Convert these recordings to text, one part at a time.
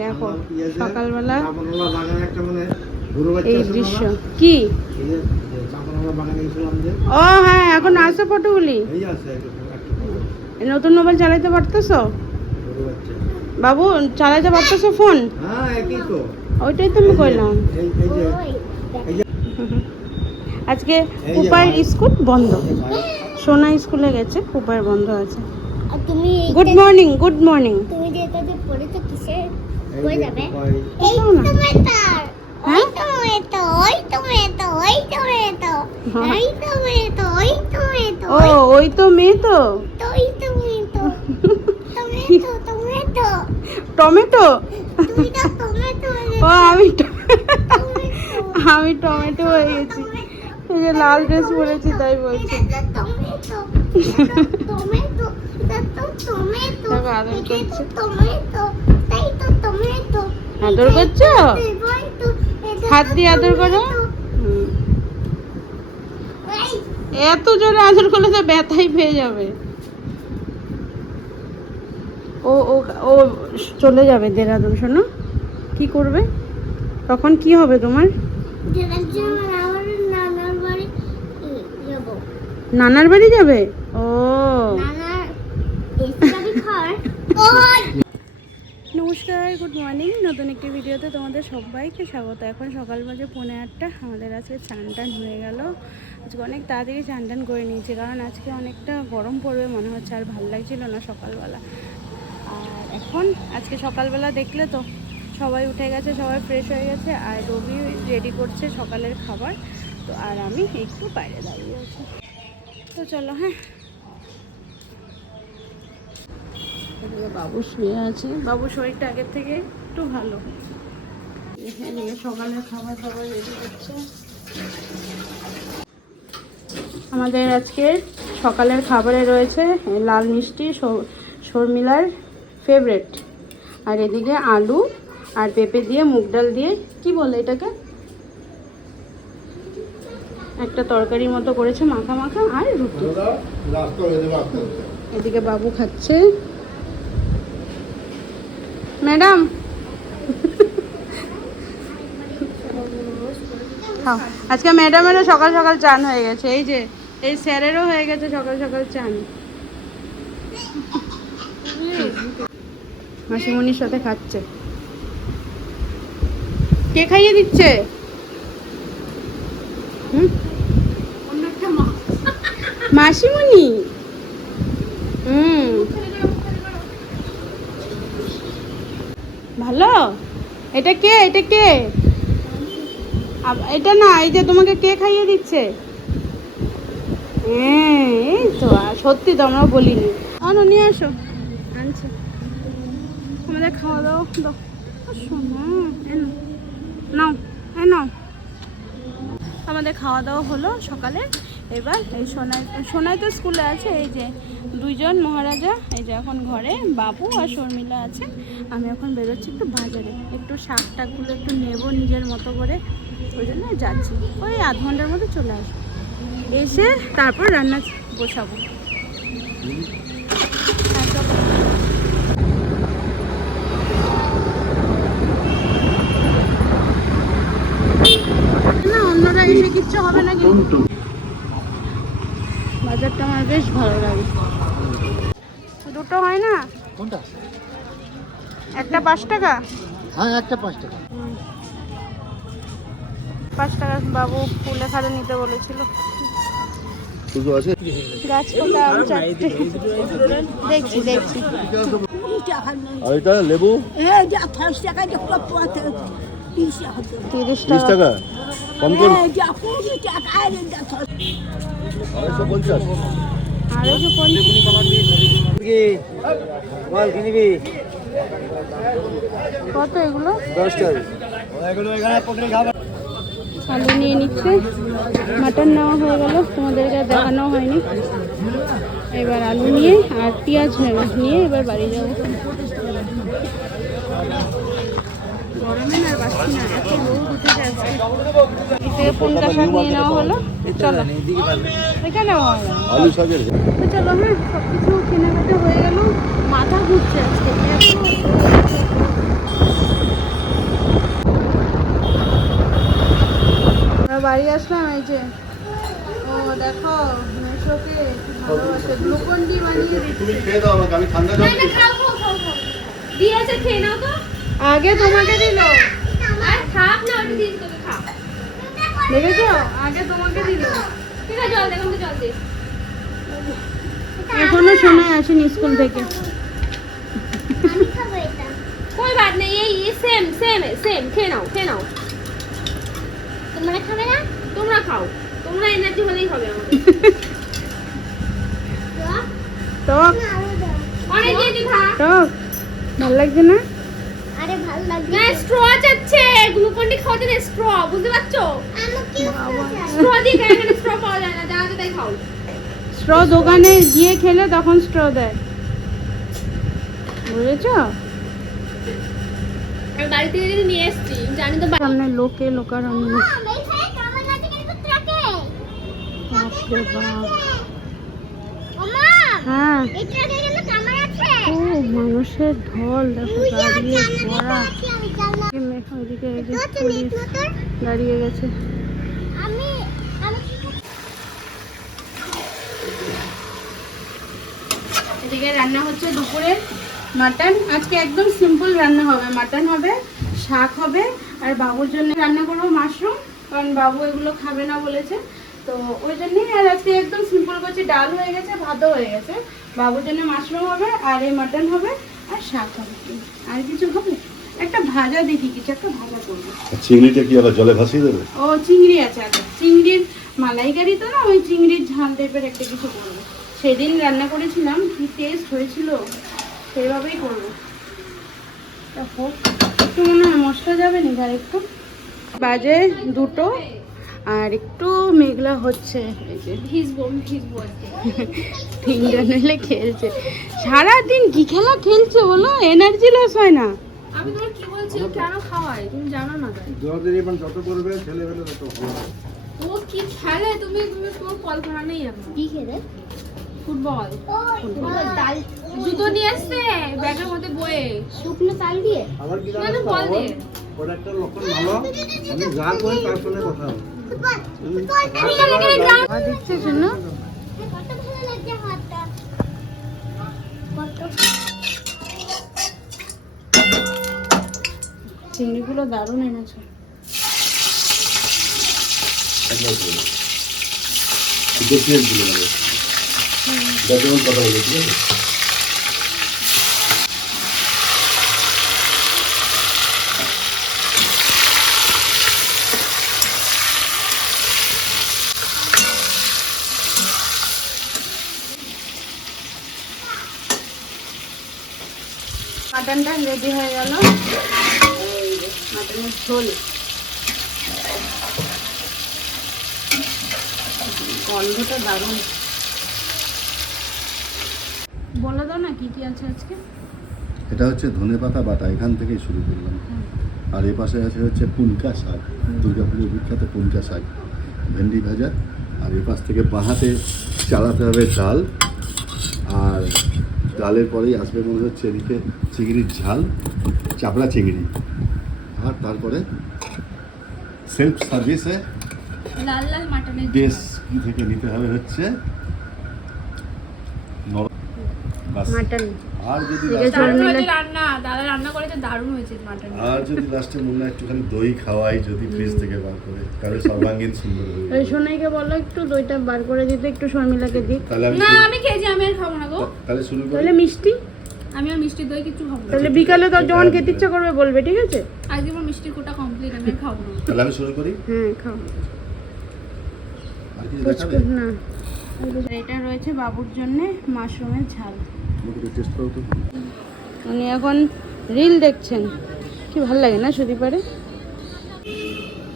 দেখো সকালবেলা মানে এই দৃশ্য? কি? ও হ্যাঁ এখন আসছে ফটোগুলি। নতুন মোবাইল চালাইতে পারতেছো? বাবু চালাইতে পারতেছো ফোন? হ্যাঁ ওইটাই তো আমি কইলাম। যে আজকে ভাই। স্কুল বন্ধ। সোনা স্কুলে গেছে কুপার বন্ধ আছে। গুড মর্নিং গুড মর্নিং তুমি যে এটা যে পড়েছো কিসে এই যাবে। এই তো মেটার হ্যাঁ? ওই তো মেটো ওই তো মেটো ওই তো মেটো হ্যাঁ। ওই তো মেটো ওই তো মেটো ও ওই তো মেয়ে ওই তো মেটো টমেটো? টমেটো টমেটো তুমি তো টমেটো ও আমি আমি টমেটো হয়ে গেছি। এই যে লাল ড্রেস পরেছি তাই বলছি। টমেটো। দেখো, আদর করছে। আদর করছ? হাত দিয়ে আদর করো। এত জোরে আদর করলে তো ব্যথাই পেয়ে যাবে। ও ও ও চলে যাবে দেরাদুন শোনো। কি করবে? তখন কি হবে তোমার? নানার বাড়ি যাবে। ও নানার এসবি খাওয়ার ওই নমস্কার গুড মর্নিং নতুন একটি ভিডিওতে তোমাদের সবাইকে স্বাগত। এখন সকাল বাজে পৌনে আটটা। আমাদের আজকে চান টান হয়ে গেল। আজকে অনেক তাড়াতাড়ি চান টান করে নিয়েছি, কারণ আজকে অনেকটা গরম পড়বে মনে হচ্ছে, আর ভালো লাগছিল না সকালবেলা। আর এখন আজকে সকালবেলা দেখলে তো সবাই উঠে গেছে, সবাই ফ্রেশ হয়ে গেছে, আর রবি রেডি করছে সকালের খাবার। তো আর আমি একটু বাইরে দাঁড়িয়ে আছি। তো চলো হ্যাঁ এদিকে বাবু শুয়ে আছে। বাবুর শরীরটা আগের থেকে একটু ভালো। এদিকে সকালের খাবার দাবার রেডি করছে আমাদের আজকে সকালের খাবারে রয়েছে লাল মিষ্টি শর্মিলার ফেভারেট আর এদিকে আলু আর পেঁপে দিয়ে মুগ ডাল দিয়ে কি বলে এটাকে? একটা তরকারির মতো করেছে মাখা মাখা আর রুটি। এদিকে বাবু খাচ্ছে। ম্যাডাম। আজকে ম্যাডামেরও সকাল সকাল চান হয়ে গেছে। এই যে এই স্যারেরও হয়ে গেছে সকাল সকাল চান। মাসিমণির সাথে খাচ্ছে। কে খাইয়ে দিচ্ছে? হুম? মাসিমণি? হুম। ভালো? এটা কে? এটা কে? এটা না, এই যে তোমাকে কে খাইয়ে দিচ্ছে? হ্যাঁ এই তো সত্যি তো আমরা বলিনি। আনো, নিয়ে আসো। আনছে। আমাদের খাওয়া দাওয়া দাও। শোনো নাও, এ নাও। আমাদের খাওয়া দাওয়া হলো সকালে। এবার এই সোনাই সোনাই তো স্কুলে আছে, এই যে দুইজন মহারাজা, এই যে এখন ঘরে বাবু আর শর্মিলা আছে। আমি এখন বেরোচ্ছি একটু বাজারে, একটু শাক টাকগুলো একটু নেব নিজের মতো করে, ওই জন্য যাচ্ছি। ওই আধ ঘণ্টার মধ্যে চলে আসব। এসে তারপর রান্না বসাবো। না কিচ্ছু হবে না কিন্তু। বেশ ভালো লাগে। দুটো হয় না? কোনটা? একটা পাঁচ টাকা? হ্যাঁ একটা পাঁচ টাকা। পাঁচ টাকা বাবু ফুলে খাতে নিতে বলেছিল। গাছপাতা আম চারটে। দেখছি দেখছি। আর এটা লেবু? তিরিশ টাকা। টাকা। কম করুন মাল কিনবি? কত এগুলো? দশ টাকা। আলু নিয়ে নিচ্ছে মাটন নেওয়া হয়ে গেল তোমাদেরকে দেখানো হয়নি। এবার আলু নিয়ে আর পেঁয়াজ নেবে নিয়ে এবার বাড়ি যাব। গরমে না বাড়ি আসলাম এই যে ও দেখো মেশোকে ভালোবাসে আগে তোমাকে দিল। খাপ না ওটা তোকে দেখেছ? আগে তোমাকে দিল। ঠিক আছে জল দে আমাকে জল দে এখনও সময় আসেনি স্কুল থেকে। আমি খাব এটা। কোই বাত নেই এই সেম সেম সেম খেয়ে নাও খেয়ে নাও। তোমরা খাবে না? তোমরা খাও তোমরা এনার্জি হলেই হবে আমাকে টক। অনেক দিয়েছি খা টক ভালো লাগছে না? না স্ট্র চাচ্ছে গ্লুকন ডি খাওয়াতে না স্ট্র বুঝতে পারছ? স্ট্র দিয়ে খাই এখানে স্ট্র পাওয়া যায় না যা আছে তাই খাও। স্ট্র দোকানে গিয়ে খেলে তখন স্ট্র দেয়। বুঝেছ? আমি বাড়ি থেকে যদি নিয়ে এসেছি জানি তো সামনে লোকে ওমা হ্যাঁ। ও মানুষের ঢল দেখো দাঁড়িয়ে ভরা। ওইদিকে পুলিশ দাঁড়িয়ে গেছে? এদিকে রান্না হচ্ছে দুপুরে মাটন। আজকে একদম সিম্পল রান্না হবে। মাটন হবে শাক হবে আর বাবুর জন্য রান্না করব মাশরুম। কারণ বাবু এগুলো খাবে না বলেছে। তো ওই জন্যই আর আজকে একদম সিম্পল করছি ডাল হয়ে গেছে ভাতও হয়ে গেছে। বাবুর জন্য মাশরুম হবে আর এই মাটন হবে আর শাক হবে। আর কিছু হবে? একটা ভাজা দেখি কিছু একটা ভাজা করব। চিংড়িটা কি আবার জলে ভাসিয়ে দেবে? ও চিংড়ি আছে আচ্ছা চিংড়ির মালাইকারি তো না ওই চিংড়ির ঝাল টাইপের একটা কিছু করব। সেদিন রান্না করেছিলাম কি টেস্ট হয়েছিল সেইভাবেই করব। একটু মনে হয় মশলা যাবে নি একটু বাজে দুটো। আর একটু মেঘলা হচ্ছে। তিনজন মিলে খেলছে। সারাদিন কি খেলা খেলছে বলো? এনার্জি লস হয় না। আমি তোমার কি বলছি? কেন খাওয়াই তুমি জানো না যত করবে ছেলে ফেলে তত ও কি খেলে? তুমি তুমি তোমার কল্পনা নেই এখন। কি খেলে? ফুটবল। জুতো নিয়ে এসছে ব্যাগের মধ্যে বয়ে শুকনো তাল দিয়ে? আবার কি বল দে ওর একটা লক্ষণ ভালো। আমি যা করি তার সঙ্গে কথা চিংড়িগুলো দারুণ এনেছে। কথা বলে ঠিক আছে? মাটনটা রেডি হয়ে গেল। এই মাটনের ঝোল। গন্ধটা দারুণ। বলে দাও না কি কি আছে আজকে? এটা হচ্ছে ধনে পাতা বাটা এখান থেকেই শুরু করলাম। আর এ পাশে আছে হচ্ছে পুনকা শাক দুর্গাপুরের বিখ্যাত পুনকা শাক। ভেন্ডি ভাজা আর এ পাশ থেকে বাঁহাতে চালাতে হবে ডাল। আর ডালের পরেই আসবে মনে হচ্ছে এদিকে চিংড়ির ঝাল চাপড়া চিংড়ি। আর তারপরে সেলফ সার্ভিসে লাল লাল মাটনের বেশ কি থেকে নিতে হবে হচ্ছে? মাটন। আর যদি রান্না দাদা রান্না করেছে দারুণ হয়েছে মাটন আর যদি লাস্টে মনে হয় একটুখানি দই খাওয়াই যদি ফ্রিজ থেকে বার করে তাহলে সর্বাঙ্গীন সুন্দর হয়ে ওই সোনাইকে বলো একটু দইটা বার করে দিতে একটু শর্মিলাকে দিক। তাহলে না আমি খেয়েছি আমি আর খাব না গো। তাহলে শুরু করি। তাহলে মিষ্টি? আমি আর মিষ্টি দই কিছু খাব তাহলে বিকালে তো যখন খেতে ইচ্ছা করবে বলবে ঠিক আছে? আজকে আমার মিষ্টির কোটা কমপ্লিট আমি খাব না। তাহলে আমি শুরু করি? হ্যাঁ খাও। আর কিছু দেখাবে? না। এটা রয়েছে বাবুর জন্য মাশরুমের ঝাল। টেস্ট করো তো। উনি এখন রিল দেখছেন। কি ভালো লাগে না সুদীপারে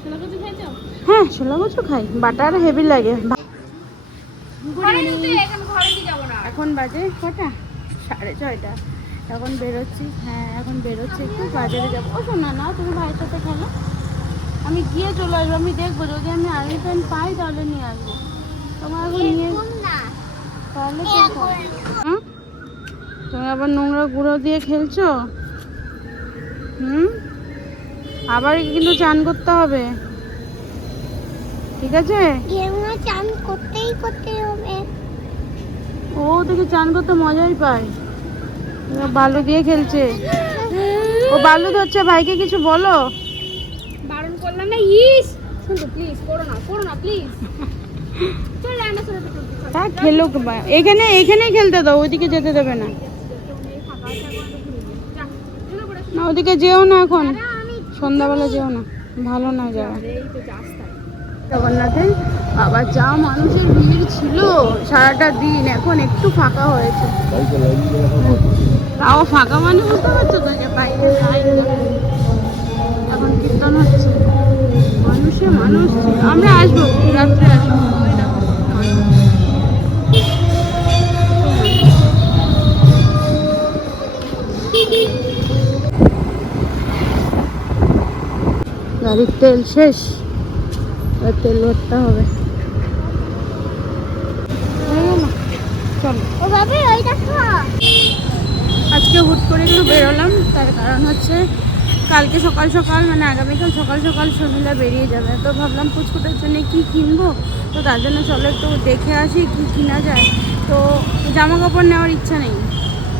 ছোলা হ্যাঁ ছোলা কচু খাই। বাটার হেভি লাগে। এখন ঘরে দিয়ে যাব না? এখন বাজে কটা? সাড়ে ছয়টা। এখন বেরোচ্ছি। হ্যাঁ এখন বেরোচ্ছি। একটু বাজারে যাব। ও শোনা না তুমি ভাইয়ের সাথে খেলো। আমি গিয়ে চলে আসব। আমি দেখব যদি আমি আর্মি প্যান্ট পাই তাহলে নিয়ে আসব। তোমার এখন নিয়ে তাহলে? হুম? তুমি আবার নোংরা গুঁড়ো দিয়ে খেলছো? হুম? আবার কিন্তু চান করতে হবে। ঠিক আছে? চান করতেই করতে হবে। ও দেখে চান করতে মজাই পায়। বালু দিয়ে খেলছে। ও বালু ধরছে। ভাইকে কিছু বলো? বারণ করলাম না ইস! শুনতো প্লিজ করো না করো না প্লিজ তা খেলুক এখানে এখানেই খেলতে দাও ওইদিকে যেতে দেবে না। না ওদিকে যেও না এখন। সন্ধ্যাবেলা যেও না। ভালো না যাওয়া জগন্নাথের বাবা যা মানুষের ভিড় ছিল সারাটা দিন এখন একটু ফাঁকা হয়েছে। তাও ফাঁকা মানে বুঝতে পারছ তো যে বাইরে এখন কীর্তন হচ্ছে। মানুষে মানুষ আমরা আসব রাত্রে আসব। গাড়ির তেল শেষ। এবার তেল ভরতে হবে। আজকে হুট করে একটু বেরোলাম তার কারণ হচ্ছে কালকে সকাল সকাল মানে আগামীকাল সকাল সকাল শর্মিলা বেরিয়ে যাবে। তো ভাবলাম পুচকুটার জন্য কি কিনবো? তো তার জন্য চলো একটু দেখে আসি কি কিনা যায়। তো জামা কাপড় নেওয়ার ইচ্ছা নেই।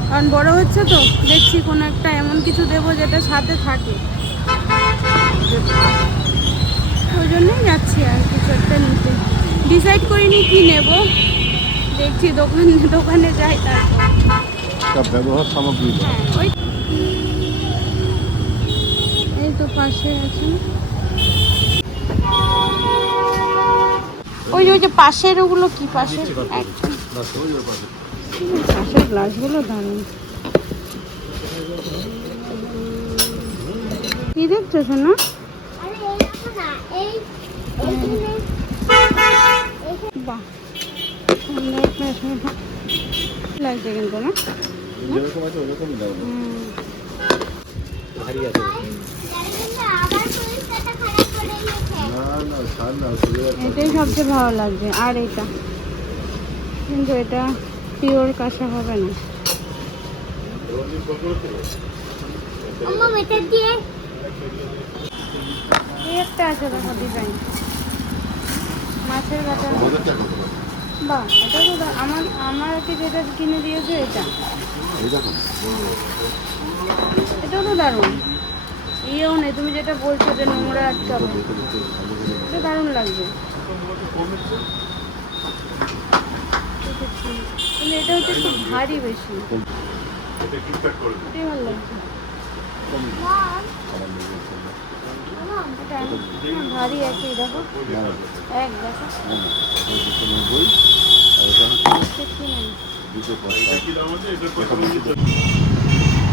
কারণ বড় হচ্ছে তো দেখছি কোনো একটা এমন কিছু দেবো যেটা সাথে থাকে। ওই জন্যই যাচ্ছি আর কিছু একটা নিতে। ডিসাইড করিনি কি নেব। দেখছি দোকান দোকানে যাই তারপর। ব্যবহার সামগ্রী হ্যাঁ, ওই এই তো পাশে আছে। ওই ওই যে পাশের ওগুলো কি? পাশের পাশের গ্লাসগুলো দারুণ। কি দেখছ শোনা আরে এই দেখো না এই এইখানে বাহ লাগছে কিন্তু না যেরকম আছে ওরকমই দাও এটাই সবচেয়ে ভালো লাগছে আর এটা। কিন্তু এটা পিওর কাঁসা হবে না। একটা আছে দেখো ডিজাইন মাছের কাটা বাহ এটা তো আমার আমাকে যেটা কিনে দিয়েছ এটা। এই এটাও তো দারুণ। ইয়েও নেই তুমি যেটা বলছো যে নোংরা আটকাবে এটা দারুণ লাগবে। কিন্তু এটা হচ্ছে একটু ভারী বেশি। এটাই ভালো লাগছে। ভারী দেখো এক দুশো নব্বই, আর এটা হচ্ছে দুশো।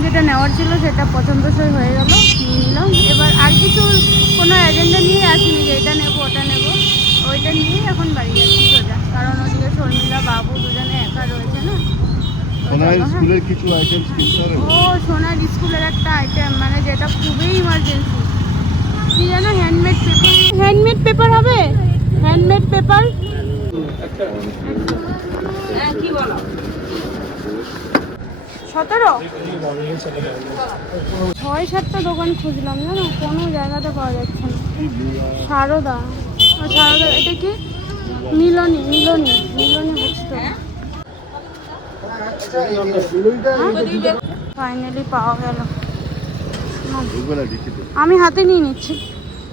যেটা নেওয়ার ছিল সেটা পছন্দসই হয়ে গেল নিয়ে নিলাম। এবার আর কিছু কোনো এজেন্ডা নিয়ে আসিনি যে এটা নেব ওটা নেব। ওইটা নিয়েই এখন বাড়ি যাচ্ছি সোজা। কারণ ওদিকে শর্মিলা বাবু দুজনে একা রয়েছে না। হ্যাঁ। স্কুলের কিছু হবে? ও সোনার স্কুলের একটা আইটেম মানে যেটা খুবই ইমার্জেন্সি কি জানো হ্যান্ডমেড পেপার হ্যান্ডমেড পেপার হবে? হ্যান্ডমেড পেপার কি বলো? সতেরো? ছয় সাতটা দোকান খুঁজলাম জানো? কোনো জায়গাতে পাওয়া যাচ্ছে না। সারদা। সারদা এটা কি? মিলনি মিলনি মিলনি বুঝতে ফাইনালি পাওয়া গেল। আমি হাতে নিয়ে নিচ্ছি।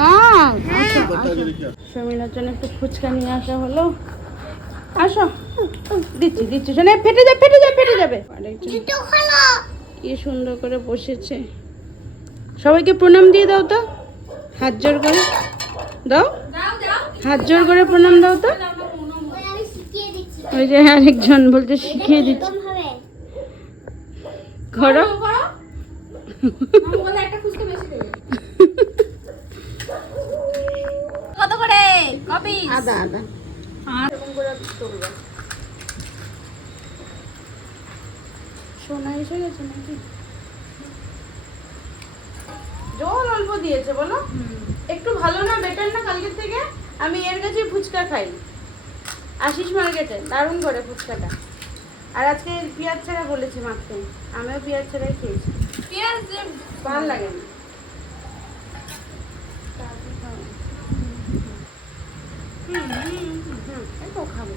হ্যাঁ। জন্য একটু ফুচকা নিয়ে আসা হলো। আসো। দিচ্ছি দিচ্ছি। শোনে ফেটে যাবে ফেটে যাবে ফেটে যাবে। কি সুন্দর করে বসেছে। সবাইকে প্রণাম দিয়ে দাও তো। হাত জোর করে। দাও। হাত জোর করে প্রণাম দাও তো। ওই আমি শিখিয়ে যে আরেকজন বলতে শিখিয়ে দিচ্ছি। এরকম কত করে? কপি? আদা আদা। এরকম করে তুলবে সোনা এসে গেছে নাকি? জল অল্প দিয়েছে বলো? একটু ভালো না বেটার না কালকের থেকে? আমি এর কাছে ফুচকা খাই। আশিস মার্কেটে দারুণ করে ফুচকাটা। আর আজকে পেঁয়াজ ছাড়া বলেছে মাখতে আমিও পেঁয়াজ ছাড়াই খেয়েছি। পেঁয়াজ ভালো লাগে না। হুম, হুম, হুম, এই তো খাব।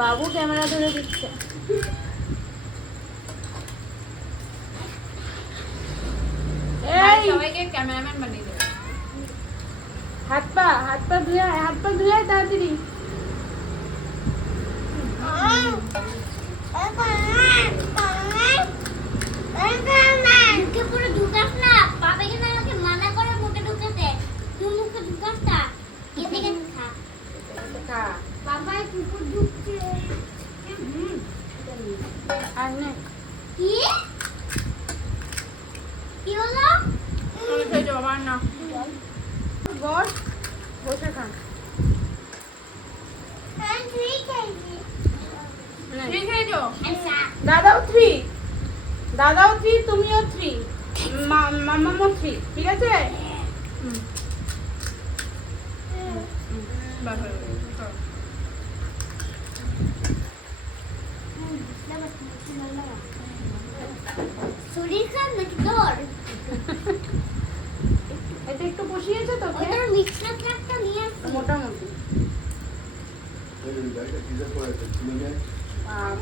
বাবু ক্যামেরা ধরে দিচ্ছে। সবাইকে ক্যামেরাম্যান বানিয়ে দেবে। হাত পা হাত পা ধুয়ে হাত পা ধুয়ে তাড়াতাড়ি মুখে পুরো ঢুকাস না বাবা কিন্তু আমাকে মানা করে মুখে ঢুকাতে তুই মুখে ঢুকাস না কেটে কেটে খা খা। বাবা কুকুর ঢুকছে আর নে কি কি হলো তুমি খেয়েছো বাবা আর না বস বসে খা আমি তুই খাইবি নে। তুমি খেয়েছো আচ্ছা দাদাও থ্রি দাদাও থ্রি তুমিও থ্রি মামামও থ্রি ঠিক আছে বাস হয়ে গেছে। চলো। শরীর নাকি? তোর এটা একটু বসিয়েছে তো ওই তোর মিক্সার ট্রাকটা নিয়ে আসছি। মোটামুটি।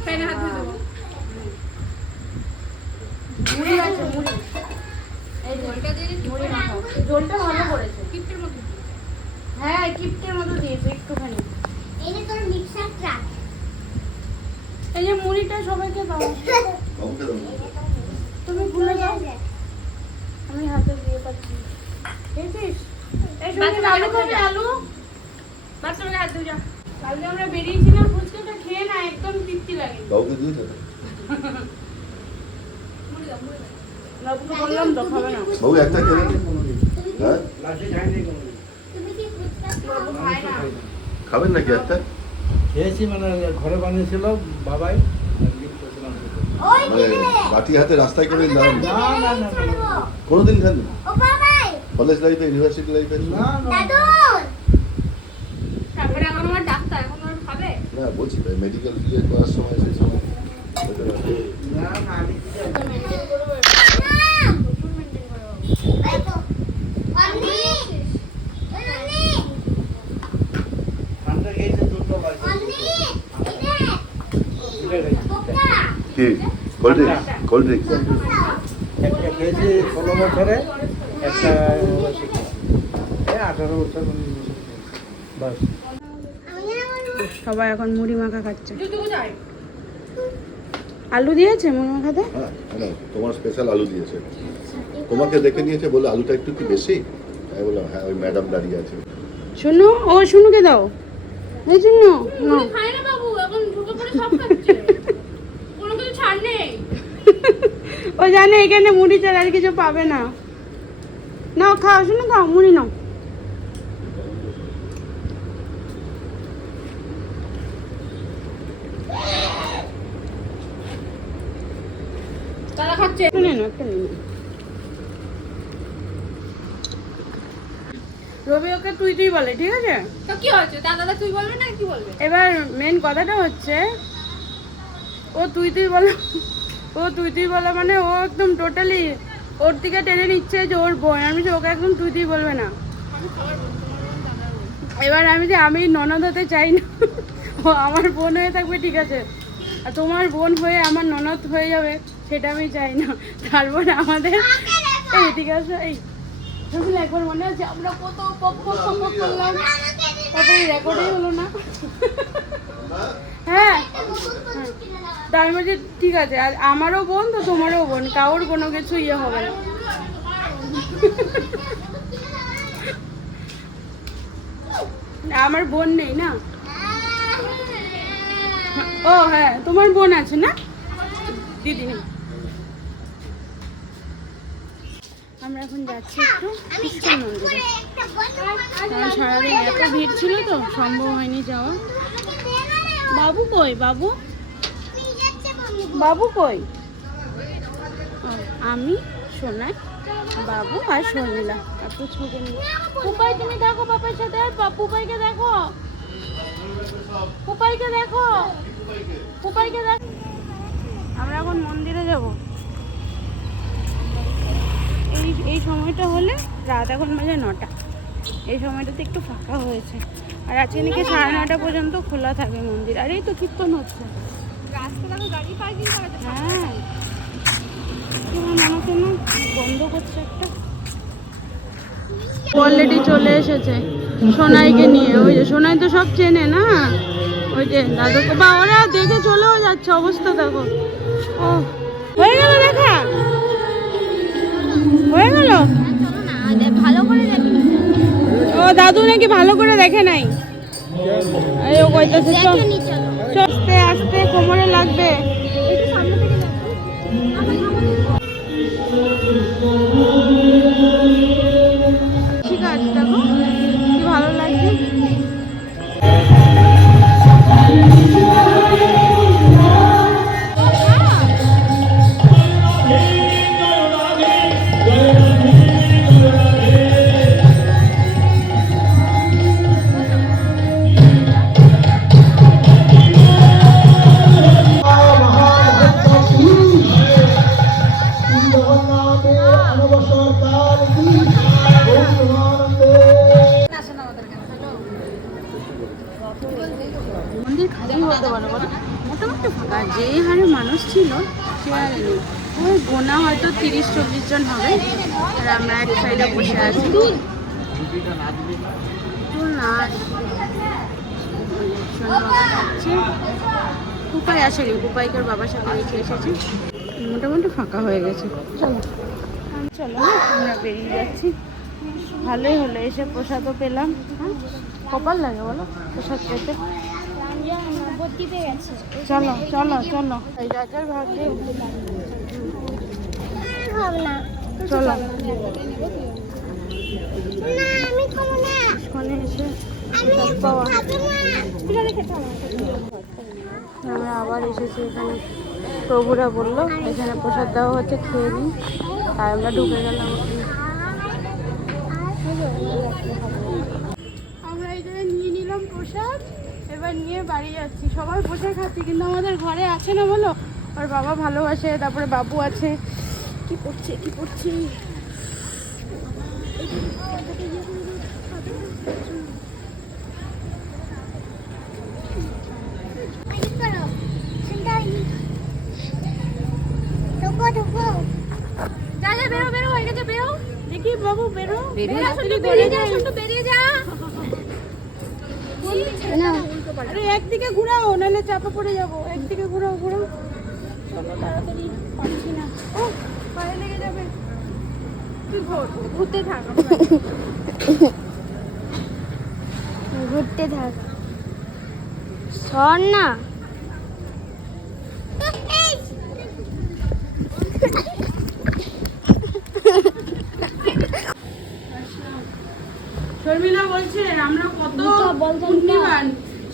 ফ্যানে হাত ধুয়ে দেবো। মুড়ি আছে মুড়ি। এই যে, দিয়ে মুড়ি মাখাও। ঝোলটা ভালো করেছে। কিপ্টের মতো হ্যাঁ কিপ্টের মতো দিয়েছে একটুখানি। এই যে তোর মিক্সার ট্রাক। এই যে মুড়িটা সবাইকে দাও। বাবুকে দাও। তুমি ভুলে যাও আমি হাতে দিয়ে পাচ্ছি। আলু হাত কালকে আমরা বেরিয়েছিলাম ফুচকাটা খেয়ে না একদম তৃপ্তি লাগে একটা। হ্যাঁ? খাবেন নাকি একটা? খেয়েছি মানে ঘরে বানিয়েছিল বাবাই আর gift করেছিলাম ওকে। ওই মানে দিলে বাটি হাতে রাস্তায় কেমন দাঁড়ান। তোকে না, না, না, ছাড়বো। কোনোদিন খান ও বাবাই। কলেজ লাইফে ইউনিভার্সিটি লাইফে না না দাদু তারপরে আমার ডাক্তার এখন আর খাবে? না বলছি ভাই মেডিকেল ইয়ে করার সময় সেই সময় করে ঠান্ডা দুটো বাজে অন্নি দুটো খেয়েছি। বোকা কি? কোল্ড ড্রিঙ্কস কোল্ড ড্রিঙ্কস একটা খেয়েছি ষোলো বছরে একটা আঠারো বছর। বাস। সবাই এখন মুড়ি মাখা খাচ্ছে। আলু দিয়েছে মুড়ি মাখাতে? হ্যাঁ হ্যাঁ তোমার স্পেশাল আলু দিয়েছে। তোমাকে দেখে নিয়েছে বলে আলুটা একটু কি বেশি? আমি বললাম হ্যাঁ ওই ম্যাডাম দাঁড়িয়ে আছে। শুনু ও শুনুকে দাও। এই শুনু না বাবু এখন ঢুকে পড়ে সব খাচ্ছে কোনো কিছু ছাড় নেই ও জানে এখানে মুড়ি ছাড়া আর কিছু পাবে না। নাও খাও শুনো খাও মুড়ি নাও। রবি ওকে তুই তুই বলে ঠিক আছে? তো কি দাদা তুই বলবে না কি বলবে? এবার মেন কথাটা হচ্ছে ও তুই তুই বলো। ও তুই তুই বলা মানে ও একদম টোটালি ওর দিকে টেনে নিচ্ছে যে ওর বোন। আমি যে ওকে একদম তুই তুই বলবে না। এবার আমি যে আমি ননদ হতে চাই না, ও আমার বোন হয়ে থাকবে, ঠিক আছে। আর তোমার বোন হয়ে আমার ননদ হয়ে যাবে, সেটা আমি চাই না। তারপরে আমাদের এই, ঠিক আছে, এই। একবার মনে আছে আমরা কত পপ করলাম? তারপরে রেকর্ডই হলো না? হ্যাঁ। তার মধ্যে ঠিক আছে, আর আমারও বোন তো তোমারও বোন, কারোর কোনো কিছু ইয়ে হবে না। আমার বোন নেই না? ও হ্যাঁ তোমার বোন আছে না? দিদি আমরা এখন যাচ্ছি একটু খ্রিস্টান মন্দিরে। কারণ সারাদিন এত ভিড় ছিল তো, সম্ভব হয়নি যাওয়া। বাবু কই? বাবু? বাবু কই? আমি সোনাই বাবু আর শর্মিলা। ছবি নিয়ে পুপাই তুমি দেখো পাপার সাথে। আর পুপাইকে দেখো। পুপাইকে দেখো। পুপাইকে দেখো আমরা এখন মন্দিরে যাব। এই এই সময়টা হলে রাত এখন বাজে নটা। এই সময়টাতে একটু ফাঁকা হয়েছে। আর আজকে নাকি সাড়ে নটা পর্যন্ত খোলা থাকে মন্দির। আর এই তো কীর্তন হচ্ছে। যাবে হ্যাঁ। মনে কেন বন্ধ করছে একটা। অলরেডি চলে এসেছে। সোনাইকে নিয়ে। ওই যে সোনাই তো সব চেনে না? ওই যে দাদুকে বা ওরা দেখে চলেও যাচ্ছে অবস্থা দেখো। ও হয়ে গেল দেখা? হয়ে গেল? ভালো করে ও দাদু নাকি ভালো করে দেখে নাই। এই ও কইতেছে আস্তে আস্তে কোমরে লাগবে। আসেনি কুপাইকে বাবার সাথে রেখে এসেছি। মোটামুটি ফাঁকা হয়ে গেছে। চলো। চলো আমরা বেরিয়ে যাচ্ছি। ভালোই হলো এসে প্রসাদও পেলাম। হ্যাঁ? কপাল লাগে বলো প্রসাদ পেতে। চলো চলো চলো। রাজার ভাগ্যে। না চলো এসে আমরা আবার এসেছি এখানে। প্রভুরা বলল, এখানে প্রসাদ দেওয়া হচ্ছে, খেয়ে নিই তাই আমরা ঢুকে গেলাম। আমরা জায়গায় নিয়ে নিলাম প্রসাদ, এবার নিয়ে বাড়ি যাচ্ছি। সবাই বসে খাচ্ছি, কিন্তু আমাদের ঘরে আছে না বলো? আর বাবা ভালোবাসে, তারপরে বাবু আছে। কি করছে, কি করছি আগে করো সুন্দর ঢুকো ঢুকো যা যা বেরো বেরো হয়ে গেছে বেরো দেখি বাবু বেরো বেরিয়ে যা তাড়াতাড়ি শুনু বেরিয়ে যা যাই। শুনু বেরিয়ে যা আরে একদিকে ঘুরাও নাহলে চাপা পড়ে যাব। একদিকে ঘুরাও ঘুরাও। চলো তাড়াতাড়ি পারছি না। ও পায়ে লেগে যাবে। ঘুরতে থাক। ঘুরতে থাক। সর না।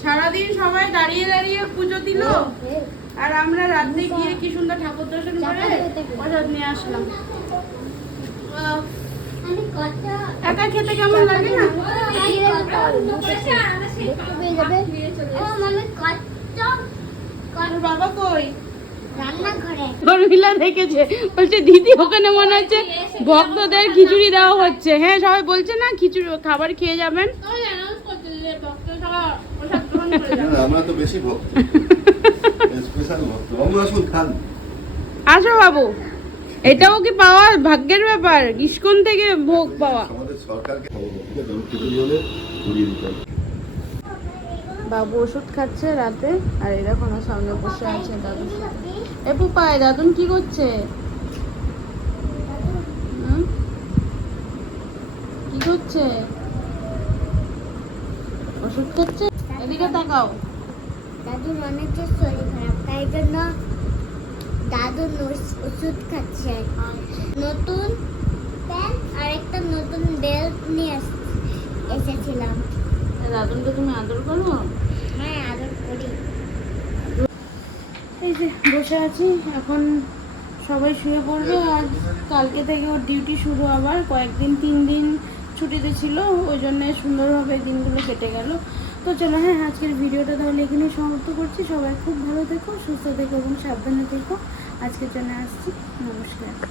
সারাদিন সবাই দাঁড়িয়ে দাঁড়িয়ে পুজো দিল। আর আমরা রাত্রে গিয়ে কি সুন্দর ঠাকুর দর্শন করে প্রসাদ নিয়ে আসলাম। একা খেতে কেমন লাগে না? ও মানে বাবা কই? দেখেছে। বলছে দিদি ওখানে মনে হচ্ছে ভক্তদের খিচুড়ি দেওয়া হচ্ছে। হ্যাঁ সবাই বলছে না খিচুড়ি খাবার খেয়ে যাবেন। আমরা তো বেশি ভক্ত। স্পেশাল ভক্ত। বাবু আসুন খান। আসো বাবু। এটাও কি পাওয়া ভাগ্যের ব্যাপার? ইস্কন থেকে ভোগ পাওয়া। আমাদের সরকারকে বাবু ওষুধ খাচ্ছে রাতে আর এরা আমার সামনে বসে আছে দাদুর সাথে। এ পুপাই দাদুন কি করছে? কি করছে? ওষুধ খাচ্ছে এদিকে তাকাও। দাদুর অনেকটা শরীর খারাপ। তাই জন্য দাদু ওষুধ খাচ্ছে। নতুন প্যান্ট আর একটা নতুন বেল্ট নিয়ে এসেছিলাম। দাদুকে তুমি আদর করো? হ্যাঁ আদর করি। এই যে বসে আছি। এখন সবাই শুয়ে পড়বে। আর কালকে থেকে ওর ডিউটি শুরু আবার। কয়েকদিন তিন দিন ছুটিতে ছিল, ওই জন্য সুন্দরভাবে দিনগুলো কেটে গেল। তো চলো হ্যাঁ আজকের ভিডিওটা তাহলে এখানে সমাপ্ত করছি। সবাই খুব ভালো থেকো, সুস্থ থেকো এবং সাবধানে থেকো। আজকের জন্য আসছি। নমস্কার।